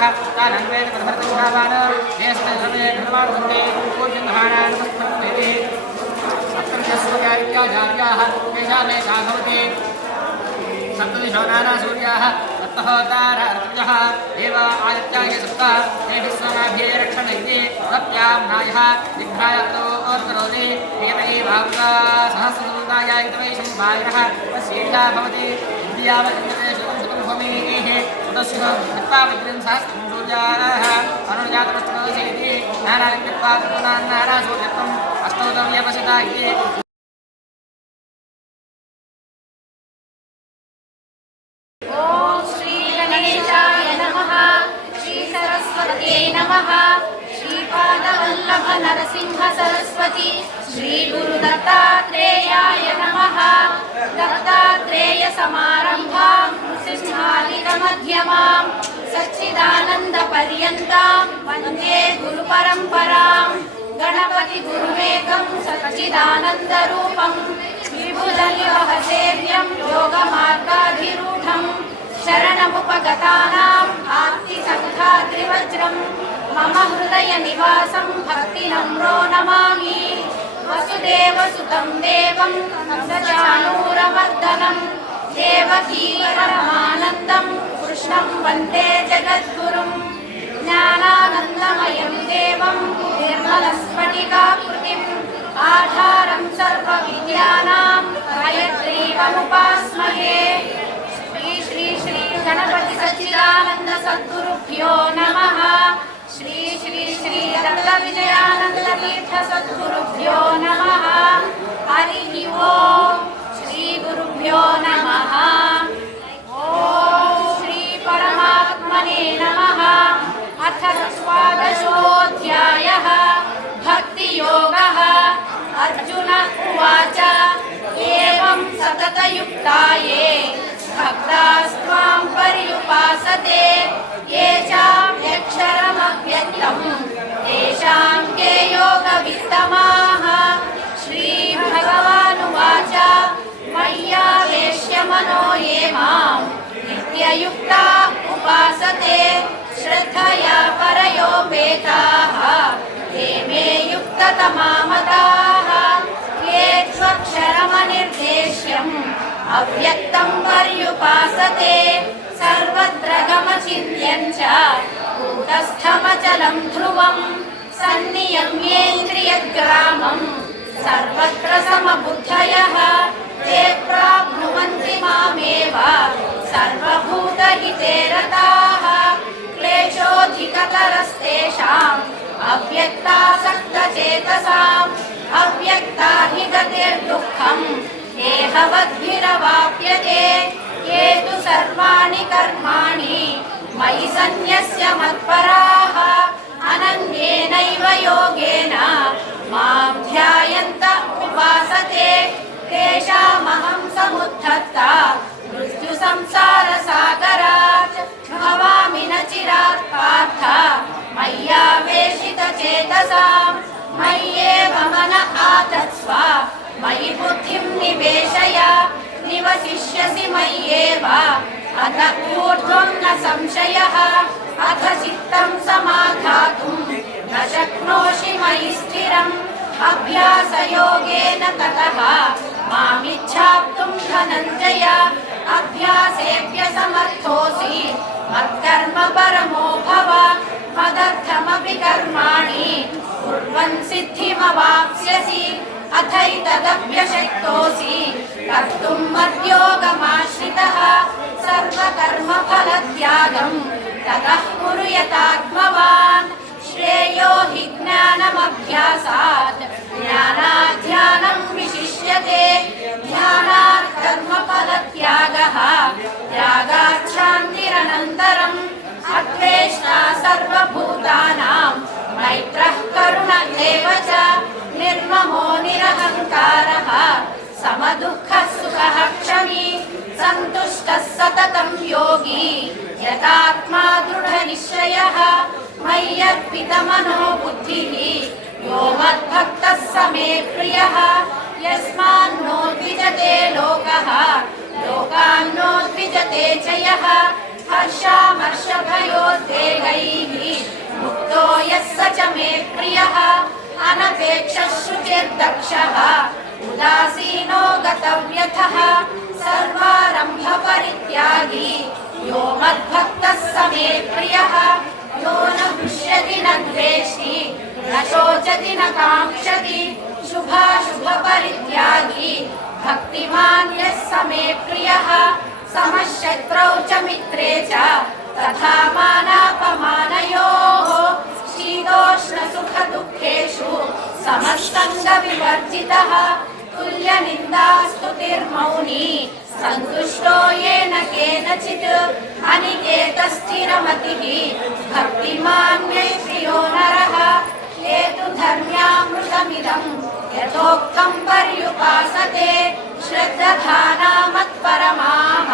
तानन्वेन प्रभृतशावान देशमे धर्मार्थन्ते पूज्यमहानाय नमस्ते सप्तदशस्वकार्याः तेषामे का भवति सप्तदिशो नाना सूर्याः तत्तहोतार अर्जुनः देव आदित्याय सप्त ते विश्वनाभ्ये रक्षणैते सप्त्यां नायः दिग्भ्रायत्रोत्तरोति एतैवावृता सहस्रसूताय इतवैषं वायुनः तस्यैषा भवति इन्द्रियावचिन्त्यते शुतं भूमेः तस्य कृत्वावज्रं सहस्रं सूर्याः अनुजातमस्तनोषेति नानालिङ्गत्वा तत्त्वनान्नाना सूर्यत्वम् अस्तौतं व्यवसिता इति नमः श्रीपादवल्लभ नरसिंह सरस्वती श्री गुरु दत्तात्रेयाय नमः दत्तात्रेय समारंभां सिंहादिक मध्यमां सच्चिदानंद पर्यन्तां वन्दे गुरु परंपरां गणपति गुरुमेकं सच्चिदानंद रूपं विभुधनिवहसेव्यं योगमार्गाधिरूढं शरणमुपगतानाम् आर्तिसङ्घाद्रिवज्रम् मम हृदय निवासं भक्तिनम्रो नमामि वसुदेवसुतं देवं कंसचाणूरमर्दनं देवकी परमानन्दं कृष्णं वन्दे जगद्गुरुं ज्ञानानन्दमयं देवं निर्मलस्फटिकाकृतिम् आधारं सर्वविद्यानां हयग्रीवमुपास्महे श्री गणपति सच्चिदानंद सद्गुरुभ्यो नमः श्री दत्त विजयानंद तीर्थ सद्गुरुभ्यो नमः हरि ओम श्री गुरुभ्यो नमः ओम श्री परमात्मने नमः अथ षष्ठादशोऽध्यायः भक्तियोगः अर्जुन उवाच एवं सततयुक्ता ये भक्तास्त्वां पर्युपासते ये चाप्यक्षरमव्यक्तं तेषां के योगवित्तमाः श्रीभगवानुवाच मय्यावेश्य मनो ये मां नित्ययुक्ता उपासते श्रद्धया परयोपेताः ते मे युक्ततमा मताः ये त्वक्षरमनिर्देश्यम् अव्यक्तं पर्युपासते सर्वत्र गमचिन्त्यं च कूटस्थमचलं ध्रुवं सन्नियम्येन्द्रियग्रामं सर्वत्र समबुद्धयः ते प्राप्नुवन्ति मामेव सर्वभूतहिते रताः क्लेशोऽधिकतरस्तेषाम् अव्यक्तासक्तचेतसाम् अव्यक्ता हि गतिर्दुःखम् देहवद्भिरवाप्यते ये तु सर्वाणि कर्माणि मयि सन्न्यस्य मत्पराः अनन्येनैव योगेन मां ध्यायन्त उपासते तेषामहं समुद्धर्ता मृत्युसंसारसागरात् भवामि न चिरात् पार्थ मय्यावेशितचेतसां मय्येव मन आधत्स्व मयि बुद्धिं निवेशय निवसिष्यसि मय्येव अथ ऊर्ध्वं न संशयः अथ चित्तं समाधातुं न शक्नोषि मयि स्थिरम् अभ्यासयोगेन ततः मामिच्छाप्तुं धनञ्जय अभ्यासेभ्यसमर्थोऽसि मत्कर्म परमो भव मदर्थमपि कर्माणि कुर्वन् सिद्धिमवाप्स्यसि अथैतदभ्यशक्तोऽसि कर्तुं मद्योगमाश्रितः सर्वकर्मफलत्यागं ततः कुरु यथात्मवान् श्रेयो हि ज्ञानमभ्यासात् ज्ञानाध्यानं विशिष्यते ध्यानात् कर्मफलत्यागः त्यागात् शान्तिरनन्तरम् अद्वेष्टा सर्वभूतानां मैत्रः करुण एव च निर्ममो निरहङ्कारः समदुःखः सुखः क्षमी सन्तुष्टः सततं योगी यतात्मा दृढनिश्चयः मय्यर्पितमनो बुद्धिः यो मद्भक्तः स मे प्रियः यस्मान्नो द्विजते लोकः लोकान्नो द्विजते च यः हर्षामर्षभयोद्वेगैः मुक्तो यः स च मे प्रियः अनपेक्षः शुचिर्दक्षः उदासीनो गतव्यथः सर्वारम्भपरित्यागी यो मद्भक्तः स मे प्रियः यो न हृष्यति न द्वेष्टि न शोचति न काङ्क्षति शुभाशुभपरित्यागी भक्तिमान् यः स मे प्रियः समः शत्रौ च मित्रे च तथा मानापमानयोः शीतोष्णसुखदुःखेषु समस्तङ्गविवर्जितः तुल्यनिन्दास्तुतिर्मौनी सन्तुष्टो येन केनचित् अनिकेतस्थिरमतिः भक्तिमान् मे प्रियो नरः ये तु धर्म्यामृतमिदम् यथोक्तं पर्युपासते श्रद्धाना मत्परमाः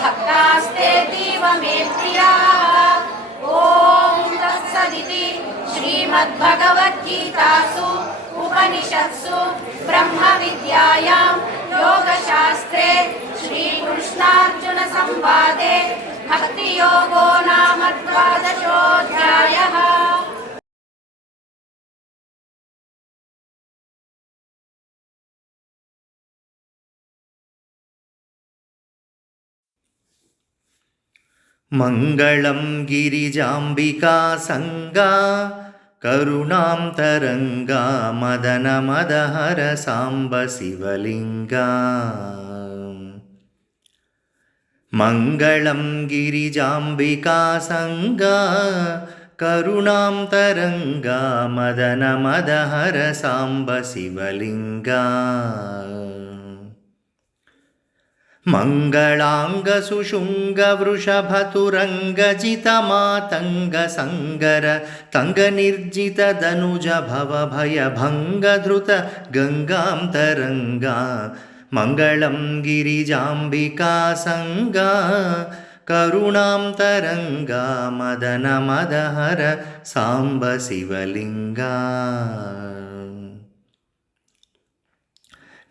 भक्तास्तेतीव मे प्रियाः। ॐ तत्सदिति श्रीमद्भगवद्गीतासु उपनिषत्सु ब्रह्मविद्यायां योगशास्त्रे श्रीकृष्णार्जुनसंवादे भक्तियोगो नाम द्वादशोऽध्यायः। मङ्गलं गिरिजाम्बिका संगा करुणान्तरङ्गा मदनमदहर साम्ब शिवलिङ्गा। मङ्गलं गिरिजाम्बिका संगा करुणान्तरङ्गा मदनमदहर साम्ब शिवलिङ्गा। मङ्गलाङ्गसुषुङ्गवृषभतुरङ्गजितमातङ्गसङ्गर तङ्गनिर्जितदनुज भवभयभङ्गधृत गङ्गां तरङ्गा। मङ्गलं गिरिजाम्बिका संगा करुणां तरङ्गा मदनमदहर साम्ब शिवलिङ्गा।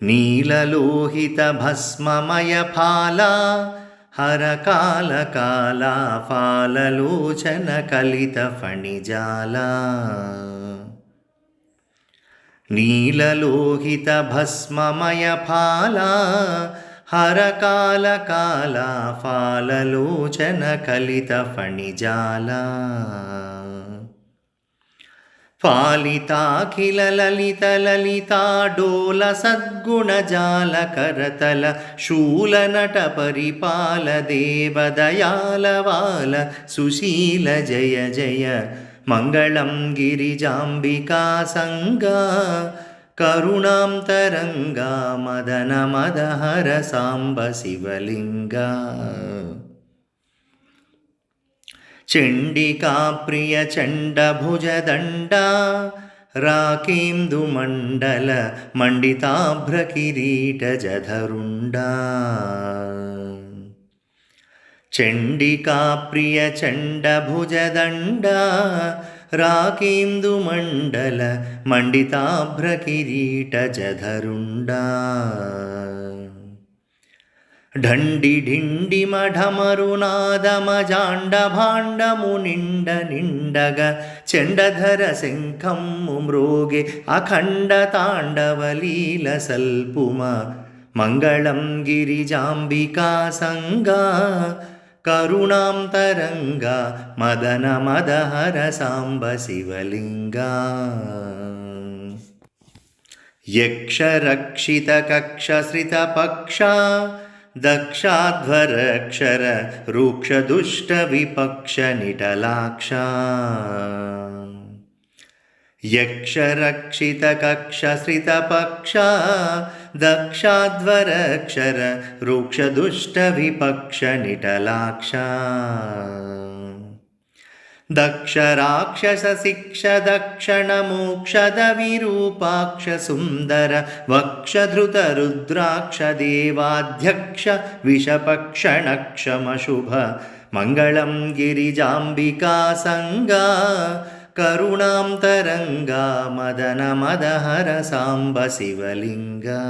नीललोहितभस्ममयफाला हरकालकाला फाललोचनकलितफणिजाला। नीललोहितभस्ममयफाला हरकालकाला फाललोचनकलितफणिजाला। फालिताखिलललितललिता डोल सद्गुणजाल करतल शूलनटपरिपाल देवदयालवाल सुशील जय जय। मङ्गलं गिरिजाम्बिका संगा करुणां तरङ्गा मदनमदहर साम्ब शिवलिङ्गा। चण्डिका प्रिय चण्डभुजदण्डा राकेन्दुमण्डल मण्डिताभ्रकिरीटजधरुण्डा। चण्डिका प्रिय चण्डभुजदण्डा राकेन्दुमण्डल मण्डिताभ्रकिरीटजधरुण्डा। ढण्डिढिण्डिमढमरुनादमजाण्डभाण्डमुनिण्ड निण्डग चण्डधर शङ्खम्मु मृगे अखण्डताण्डवलीलसल्पुम। मङ्गलं गिरिजाम्बिका संगा करुणां तरङ्गा मदनमदहर साम्ब शिवलिङ्गा। यक्षरक्षितकक्षश्रितपक्षा दक्षाध्वरक्षर रूक्षदुष्टविपक्षनिटलाक्षा। यक्षरक्षितकक्षश्रितपक्षा दक्षाध्वरक्षर रूक्षदुष्टविपक्षनिटलाक्षा। दक्षराक्षसशिक्ष दक्षणमोक्षदविरूपाक्ष सुन्दर वक्षधृतरुद्राक्ष देवाध्यक्ष विषपक्षणक्षमशुभ। मङ्गलं गिरिजाम्बिका संगा करुणां तरङ्गा मदनमदहर साम्ब शिवलिङ्गा।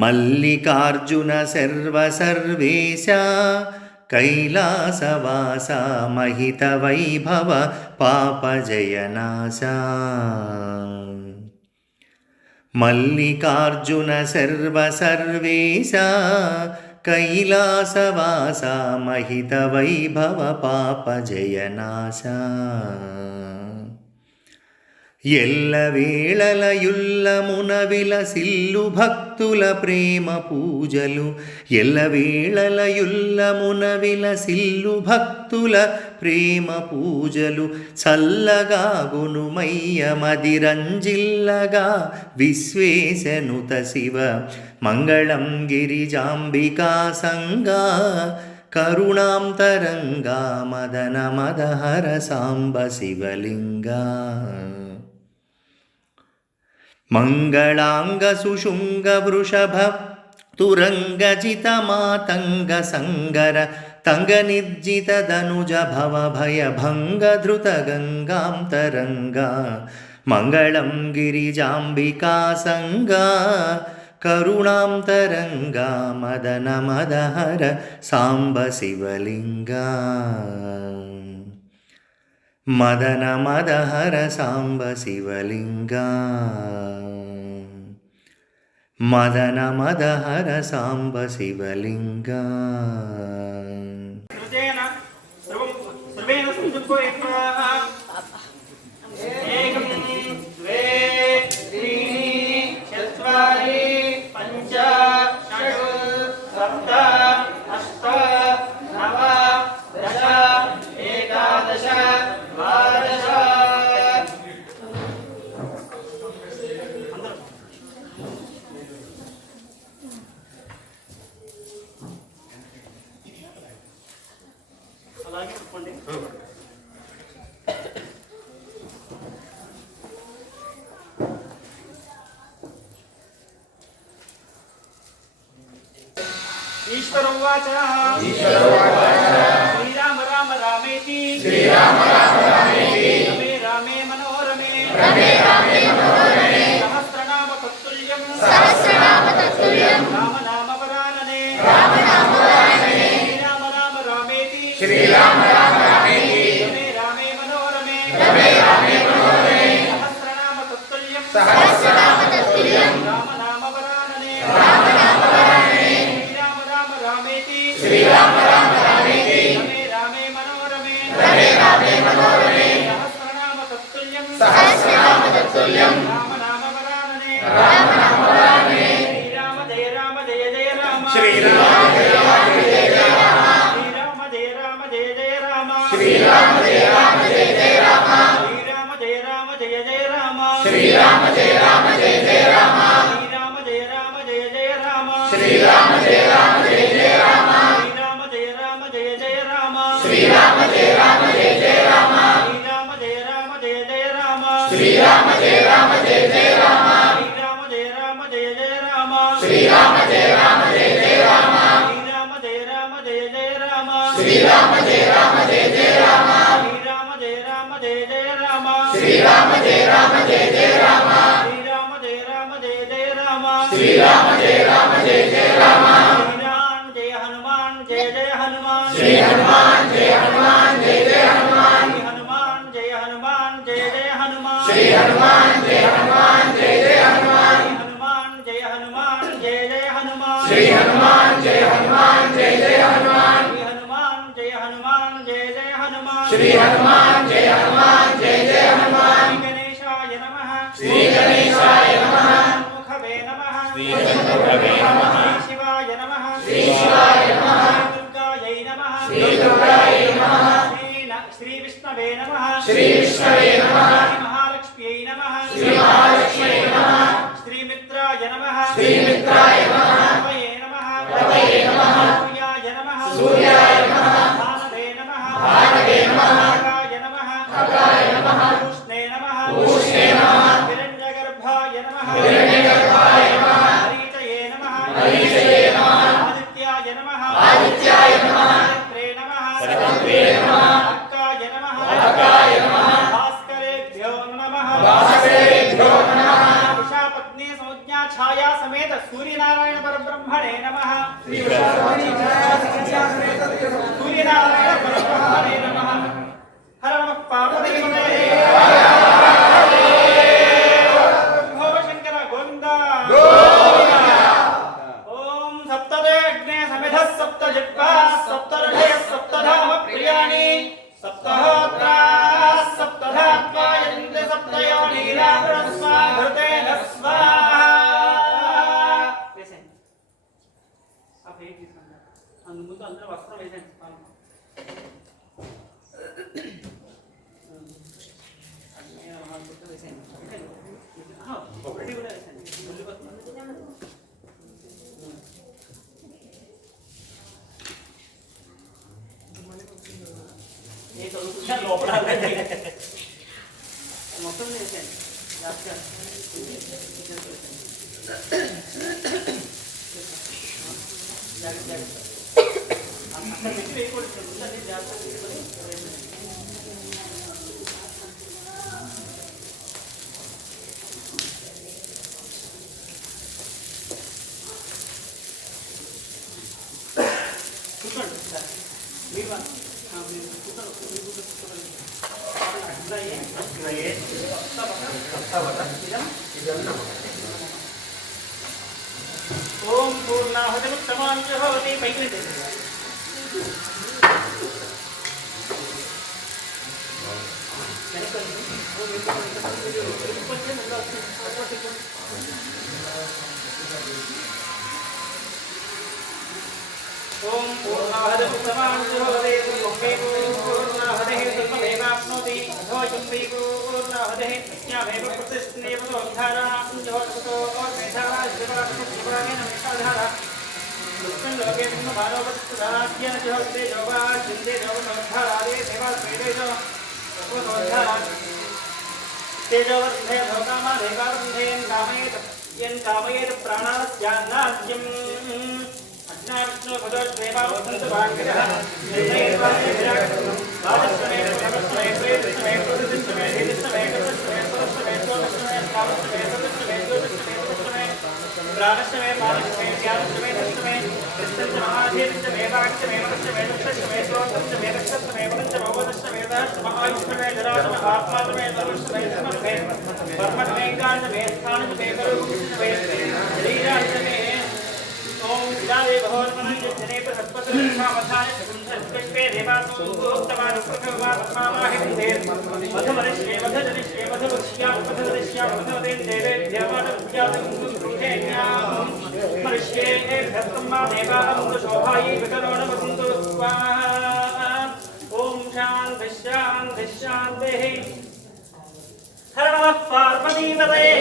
మల్లికార్జున సర్వసర్వేశ కైలాసవాస మహిత వైభవ పాపజయనాశ. మల్లికార్జున సర్వసర్వేశ కైలాసవాస మహిత వైభవ పాపజయనాశ. ఎల్లవేళలయుల్లమున విలసిల్లు భక్తుల ప్రేమ పూజలు. ఎల్లవేళలయుల్లమున విలసిల్లు భక్తుల ప్రేమ పూజలు. చల్లగా గునుమయ్య మదిరంజిల్లగా విశ్వేశనుత శివ. మంగళం గిరిజాంబికా సంగా కరుణాంతరంగా మదన మదహర సాంబ శివలింగా. మంగళాంగ సుషుంగ వృషభ తురంగజిత మాతంగ సంగర తంగ నిర్జిత ధనుజ భవ భయ భంగ ధృత గంగాంతరంగా. మంగళం గిరిజాంబికా సంగా కరుణాంతరంగా మదన మదహర సాంబ శివలింగా. మదన మదహర సాంబ శివలింగా. మదన మదహర సాంబ శివలింగా. ఏకం ద్వే త్రీణి చత్వారి పంచ షడ్ సప్త అష్ట నవ దశ ఏకాదశ ద్వాదశ. అలాగే చెప్పండి. ఈశ్వరోవాచ శ్రీరామ రామ రామేతి రమే రామే మనోరమే సహస్రనామ తత్తుల్యం రామ నామ వరాననే శ్రీరామ రామ రామేతి రమే రామే మనోరమే సహస్రనామ తత్తుల్యం రామ నామ వరాననే శ్రీరామ రామ రామేతి రమే రామే మనోరమే సహస్రనామ తత్తుల్యం రామ నామ వరాననే శ్రీరామ జయ రామ జయ జయ రామ శ్రీరామ జయ రామ జయ జయ రామ శ్రీరామ జయ రామ జయ జయ రామ శ్రీరామ జయ రామ జయ జయ రామ శ్రీరామ జయ రామ జయ జయ రామ శ్రీరామ జయ రామ జయ జయ రామ శ్రీరామ జయ రామ జయ జయ రామ శ్రీరామ జయ రామ జయ జయ రామ శ్రీరామ జయ రామ జయ జయ రామ శ్రీరామ జయ రామ జయ జయ రామ శ్రీరామ జయ రామ జయ జయ రామ శ్రీరామ జయ రామ జయ జయ రామ శ్రీరామ జయ రామ జయ జయ రామ శ్రీరామ జయ రామ జయ జయ రామ శ్రీరామ జయ రామ జయ జయ రామ శ్రీరామ జయ రామ జయ జయ రామ శ్రీరామ జయ రామ జయ జయ రామ శ్రీరామ జయ రామ జయ జయ రామ శ్రీరామ జయ రామ జయ జయ రామ జయ హనుమాన్ జయ జయ హనుమాన్ శ్రీ హనుమాన్ జయ హనుమాన్ జయ జయ హనుమాన్ హనుమాన్ జయ హనుమాన్ జయ జయ హనుమాన్ శ్రీ హనుమాన్ జయ హనుమాన్ జయ జయ హనుమాన్ హనుమాన్ జయ హనుమాన్ జయ జయ హనుమాన్ శ్రీ హనుమాన్ జయ హనుమాన్ జయ జయ హనుమాన్ హనుమాన్ జయ హనుమాన్ జయ జయ హనుమాన్ శ్రీ హనుమాన్ జయ హనుమాన్ జయ జయ హనుమాన్ గణేశాయ నమః శ్రీ గణేశాయ నమః ముఖవే నమః శ్రీ ముఖవే నమః శివాయ నమః శ్రీ శివాయ నమః దుర్గాయై నమః శ్రీ దుర్గాయై నమః శ్రీ విష్ణవే నమః శ్రీ విష్ణవే నమః మహాలక్ష్మ్యై నమః శ్రీ మహాలక్ష్మ్యై నమః శ్రీ మిత్రాయ నమః శ్రీ మిత్రాయ నమః రవయే నమః రవయే నమః సూర్యాయ నమః సూర్యాయ నమః భానవే నమః భానవే నమః ఖగాయ నమః ఖగాయ నమః ఉష్ణే నమః ఉష్ణే నమః హిరణ్యగర్భాయ నమః హిరణ్యగర్భాయ నమః హరితయే నమః హరితయే నమః ఆదిత్యాయ నమః ఆదిత్యాయ నమః సరత్రే నమః సరత్రే నమః అక్కాయ నమః అక్కాయ నమః భాస్కరేభ్యో నమః భాస్కరేభ్యో నమః ఉషాపత్ని సంజ్ఞా ఛాయా సమేత సూర్యనారాయణ సూర్యనారాయణ పరబ్రహ్మణే నమః. హర నమః పార్వతీపతయే. భవ శంకర గోవింద. ఓం సప్తదే అగ్నే సమిధః సప్త జిహ్వాః సప్త హృదయః సప్తధామ ప్రియాణి సప్తహోత్రాः సప్తధాత్వాయంతే సప్తయోనీనామృతస్వాభృతేన స్వాహా. వేసేయండి. ఆ ప్లేట్ తీసుకోండి. అందు ముందు అందరూ వస్త్రం వేసేయండి. ఒకటి కూడా వేసేయండి. లోపల మొత్తం వేసేయండి. అక్కడ పెట్టి వేయకూడదు. ముందు జాగ్రత్త తీసుకొని కూర్చోండి సార్. మీరు ఓం పూర్ణాహుతిముత్తమాంచ భవతి. పైకి ఓం పూర్ణాహుతిముత్తమాంచ భవతి. పూర్ణాహుతిః సర్వమేవాప్నోతి. అథోయం వై పూర్ణాహుతిః యజ్ఞామేవ ప్రతిష్ఠితేవ ఉద్ధారాణం జోతతో మేధారా శివానేన మేధారా ముస్లిం లోకే మానవపత్రాద్యన జోతే జోవా చిందే జోవనోద్ధారాదే దేవా స్వేదేజో జోవనోద్ధారా తేజోవర్ధే భోగామా దేవావర్ధేన్ కామయేత్ యన్ కామయేత్ ప్రాణాస్యాన్నాద్యం అజ్ఞావిష్ణు భగవద్దేవా వసంత భాగ్యః ప్రాణశ్చమే మానశ్చమే జ్ఞానశ్చమే దర్శమే కృష్ణశ్చ మహాధీర్శ్చమే వాక్యమే మనశ్చమే దక్షశ్చమే శ్రోత్రశ్చమే రక్షశ్చమే వదశ్చ భగవదశ్చమే దహశ్చ మహాయుష్ణమే జరాశ్చమే ఆత్మాశ్చమే ధనుశ్చమే ధర్మశ్చమే వర్మశ్చమే గాంధమే స్థానశ్చమే కరుణశ్చమే శరీరాశ్చమే. ఓం విదాదే భగవన్మనంజనే ప్రసత్పత్రమధాయ పుంసస్పే దేవాసోత్తమానుప్రభవామాహిందే మధుమరిష్యే మధుజనిష్యే మధువక్ష్యా మధువరిష్యా మధువదేన్ దేవేభ్యమనుభ్యాం మరిష్యే భస్మా దేవాముశోభాయై వికరోణవసంతు స్వాహా. ఓం శాంతి శాంతి శాంతి. హర నమః పార్వతీపతయే.